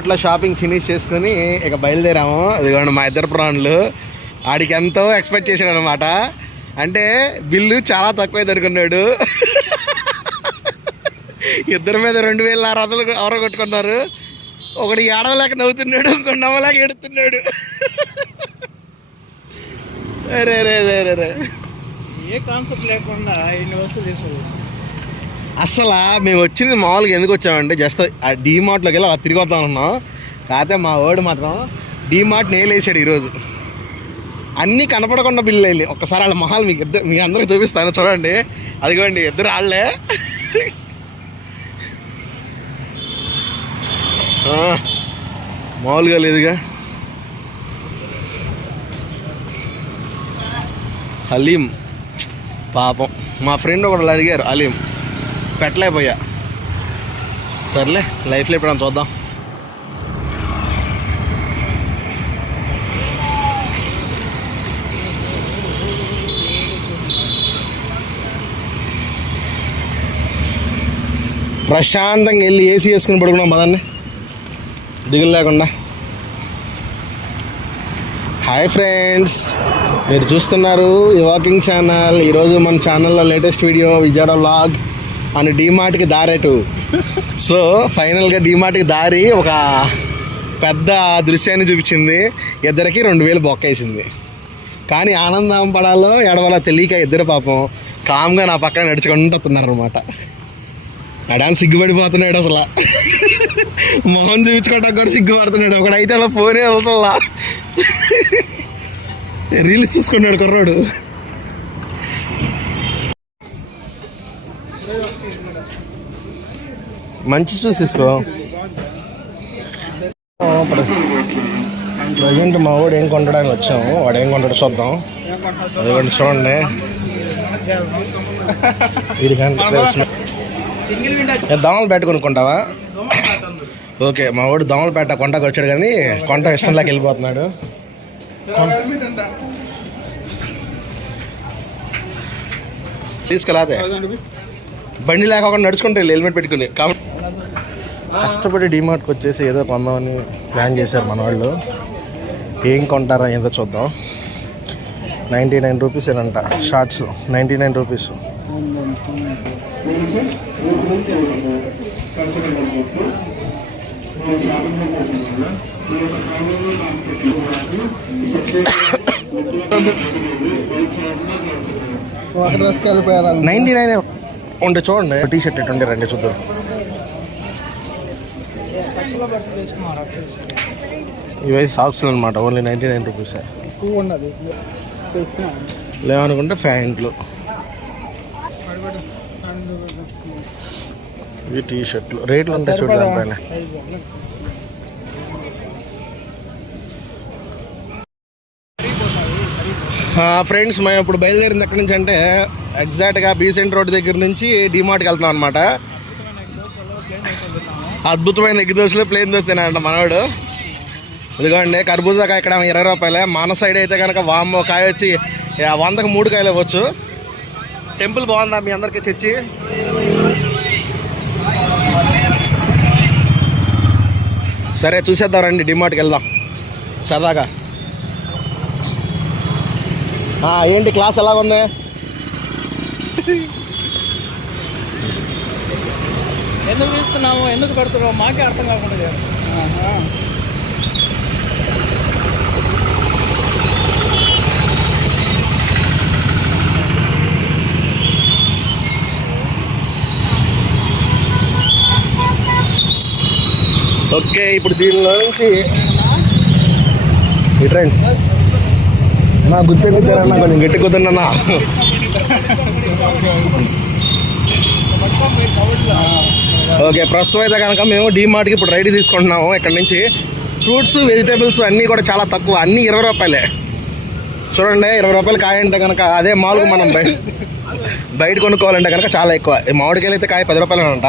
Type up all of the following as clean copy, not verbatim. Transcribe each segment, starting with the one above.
అట్లా shopping finish చేసుకుని ఇక బయలుదేరాము. ఇదిగోండి మా ఇద్దరు ప్రాణులు. ఆడికి ఎంతో ఎక్స్పెక్ట్ చేశాడు అనమాట. అంటే బిల్లు చాలా తక్కువ దొరుకున్నాడు. ఇద్దరి మీద 2600 ఎవరో కొట్టుకున్నారు. ఒకటి ఏడవలేక నవ్వుతున్నాడు, ఇంకొక నవ్వలేక ఎడుతున్నాడు. రే రే రే రే రే ఏ కాన్సెప్ట్ లేకుండా ఇన్ని వస్తువులు తీసుకోవచ్చు. అసలు మేము వచ్చింది మామూలుగా ఎందుకు వచ్చామంటే జస్ట్ ఆ డీమార్ట్లోకి వెళ్ళి అలా తిరిగి వద్దాం అనుకున్నాం. కాకపోతే మా వాడు మాత్రం డీమార్ట్ నేలేసాడు ఈరోజు. అన్నీ కనపడకుండా బిల్లు వెళ్ళి ఒక్కసారి వాళ్ళ మొహాలు మీ అందరికి చూపిస్తాను చూడండి. అదిగోండి ఇద్దరు వాళ్ళే. మామూలుగా లేదుగా. హలీం పాపం మా ఫ్రెండ్ ఒకళ్ళు అడిగారు హలీం, పెట్టలేకపోయా. సర్లే లైఫ్లో ఎప్పుడైనా చూద్దాం. ప్రశాంతంగా వెళ్ళి ఏసీ వేసుకుని పడుకున్నాం పదండి, దిగులు లేకుండా. హాయ్ ఫ్రెండ్స్, మీరు చూస్తున్నారు ఈ వాకింగ్ ఛానల్. ఈరోజు మన ఛానల్లో లేటెస్ట్ వీడియో విజయవాడ వ్లాగ్ అని డీమార్ట్కి దారేటు. సో ఫైనల్గా డీమార్ట్కి దారి ఒక పెద్ద దృశ్యాన్ని చూపించింది. ఇద్దరికి 2000 బొక్కేసింది. కానీ ఆనందం పడాలో ఎడవలో తెలియక ఇద్దరు పాపం కామ్గా నా పక్కన నడుచుకుంటూ వస్తున్నారు అనమాట. అడానికి సిగ్గుపడిపోతున్నాడు అసలు. మొహం చూపించుకోవడానికి కూడా సిగ్గుపడుతున్నాడు. ఒకడైతే అలా ఫోనే అవుతుందా, రీల్స్ చూసుకున్నాడు కుర్రాడు. మంచి చూసి తీసుకో. ప్రజెంట్ మా వాడు ఏం కొంటడానికి వచ్చాము. వాడు ఏం కొంటాడో చూద్దాం. అదిగోండి చూడండి. దోమలు పెట్ట కొనుక్కుంటావా? ఓకే, మా వాడు దోమలు పెట్ట కొంటకు వచ్చాడు కానీ కొంట ఇష్టంలాకి వెళ్ళిపోతున్నాడు. తీసుకెళ్ళాదే బండి లేకుండా నడుచుకుంటే హెల్మెట్ పెట్టుకుని. కష్టపడి డీమార్ట్కి వచ్చేసి ఏదో కొందామని ప్లాన్ చేశారు మన వాళ్ళు. ఏం కొంటారా ఏదో చూద్దాం. 99 రూపీస్ ఏనంట షార్ట్స్, 99 రూపీస్. $99 ఉంటే చూడండి. టీ షర్ట్ ఎట్టుండే రండి చూద్దాం. ఇవి సాక్స్లు అనమాట. ఓన్లీ 99 రూపీసే. లేవనుకుంటే ప్యాంట్లు, ఇవి టీ షర్ట్లు. రేట్లు ఉంటాయి చూడండి పైన. ఫ్రెండ్స్, మేము ఇప్పుడు బయలుదేరింది ఎక్కడి నుంచి అంటే ఎగ్జాక్ట్గా బీసెంట్ రోడ్ దగ్గర నుంచి డీమార్ట్కి వెళ్తాం అనమాట. అద్భుతమైన ఎగ్ దోశలు, ప్లేన్ దోశ తినాలంట మనవాడు. ఇదిగోండి కర్బూజా ఇక్కడ 20 రూపాయలే. మన సైడ్ అయితే కనుక వామ్మో కాయ వచ్చి 100కి 3 కాయలు ఇవ్వచ్చు. టెంపుల్ బాగుందా మీ అందరికీ తెచ్చి? సరే చూసేద్దాం రండి, డీమార్ట్కి వెళ్దాం సరదాగా. ఏంటి క్లాస్ ఎలాగుంది? ఎందుకు తీస్తున్నాము, ఎందుకు పెడుతున్నావు మాకే అర్థం కాకుండా చేస్తాం. ఓకే, ఇప్పుడు దీనిలో నుంచి ఇట్రండి. నా గుర్తే కుదరన్నా, కొంచెం గట్టి కుదరన్నా. ఓకే, ప్రస్తుతం అయితే కనుక మేము డీమార్ట్కి ఇప్పుడు రైడ్ తీసుకుంటున్నాము. ఇక్కడ నుంచి ఫ్రూట్స్, వెజిటేబుల్స్ అన్నీ కూడా చాలా తక్కువ. అన్నీ 20 రూపాయలే. చూడండి, 20 రూపాయలు కాయ అంటే కనుక అదే మామూలుగా మనం బయట కొనుక్కోవాలంటే కనుక చాలా ఎక్కువ. మామిడికాయలు అయితే కాయ 10 రూపాయలు అంట,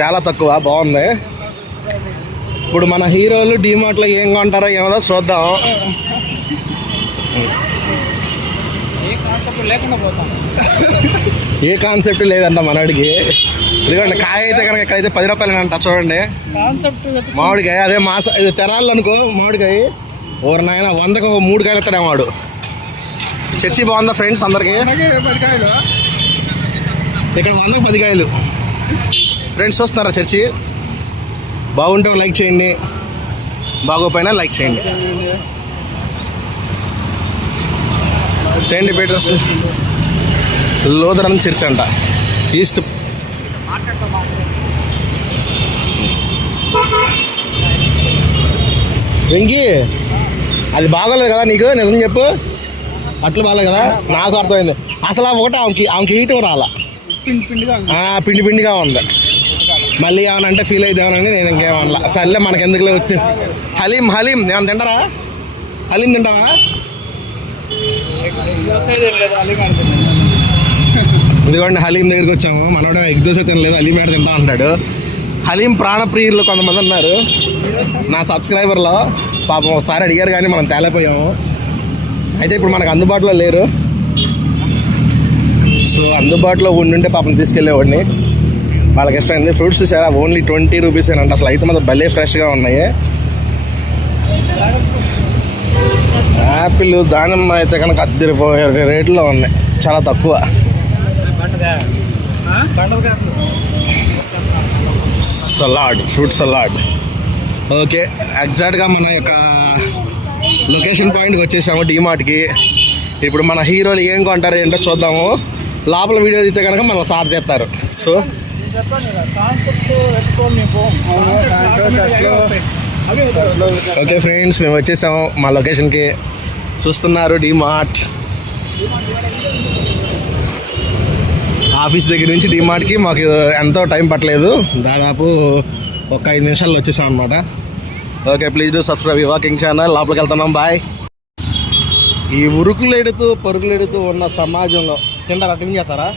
చాలా తక్కువ. బాగుంది. ఇప్పుడు మన హీరోలు డీమార్ట్లో ఏం కొంటారో ఏమో చూద్దాం. ఏ కాన్సెప్ట్ లేకుండా పోతాం. ఏ కాన్సెప్ట్ లేదంట మనడికి. ఇదిగోండి కాయ అయితే కనుక ఇక్కడైతే 10 రూపాయలు అంట చూడండి. కాన్సెప్ట్ మామిడికాయ అదే ఇది తెరాళ్ళు అనుకో మామిడికాయ. ఓరు నాయన 100కు 3 కాయలు ఎత్తాడే వాడు. చర్చి బాగుందా ఫ్రెండ్స్ అందరికి? 10 కాయలు ఇక్కడ 100కు 10 కాయలు. ఫ్రెండ్స్ చూస్తున్నారా చర్చి? బాగుంటే లైక్ చేయండి, బాగోపోయినా లైక్ చేయండి. సెయింట్ పీటర్స్ లూథరన్ చర్చ్ అంట, ఈస్ట్. వెంకీ అది బాగోలేదు కదా నీకు? నిజం చెప్పు, అట్లు బాగాలేదు కదా? నాకు అర్థమైంది. అసలు ఆ ఒకటి ఆమెకి ఈయటం రాలా, పిండి పిండిగా ఉంది. మళ్ళీ ఏమన్నా అంటే ఫీల్ అవుతామని నేను ఇంకేమన్నా. సర్లే మనకి ఎందుకులే వచ్చి. హలీం ఏమన్నా తింటారా? హలీం తింటావా? ఇదిగోండి హలీం దగ్గరికి వచ్చాము. మనోడు ఎగ్ దోశ తినలేదు, హలీం ఏడ తింటా అంటాడు. హలీం ప్రాణప్రియులు కొంతమంది ఉన్నారు నా సబ్స్క్రైబర్లో. పాపం ఒకసారి అడిగారు కానీ మనం తేలేపోయాము. అయితే ఇప్పుడు మనకు అందుబాటులో లేరు. సో అందుబాటులో ఉండుంటే పాపం తీసుకెళ్ళేవాడిని. వాళ్ళకి ఇష్టమైంది. ఫ్రూట్స్ చూసారా? ఓన్లీ 20 రూపీస్ అంట. అసలు అయితే మాత్రం భలే ఫ్రెష్గా ఉన్నాయి. యాపిల్ దానిమ్మ అయితే కనుక అద్దరిపోయే రేట్లో ఉన్నాయి, చాలా తక్కువ. Fruit salad. ఓకే, ఎగ్జాక్ట్గా మన యొక్క లొకేషన్ పాయింట్కి వచ్చేసాము, డీమార్ట్కి. ఇప్పుడు మన హీరోలు ఏం కొంటారు ఏంటో చూద్దాము. లోపల వీడియో తీస్తే కనుక మనం సార్ చేస్తారు. సో ఓకే ఫ్రెండ్స్, మేము వచ్చేసాము మా లొకేషన్కి. చూస్తున్నారు డీమార్ట్. ఆఫీస్ దగ్గర నుంచి డీమార్ట్కి మాకు ఎంతో టైం పట్టలేదు, దాదాపు ఒక 5 నిమిషాల్లో వచ్చేసాం అనమాట. Okay, please do subscribe walking channel. లోపలికి వెళ్తున్నాం, బాయ్. ఈ ఉరుకులెడుతూ పరుగులెడుతూ ఉన్న సమాజంలో తింటారా? టిఫిన్ చేస్తారా?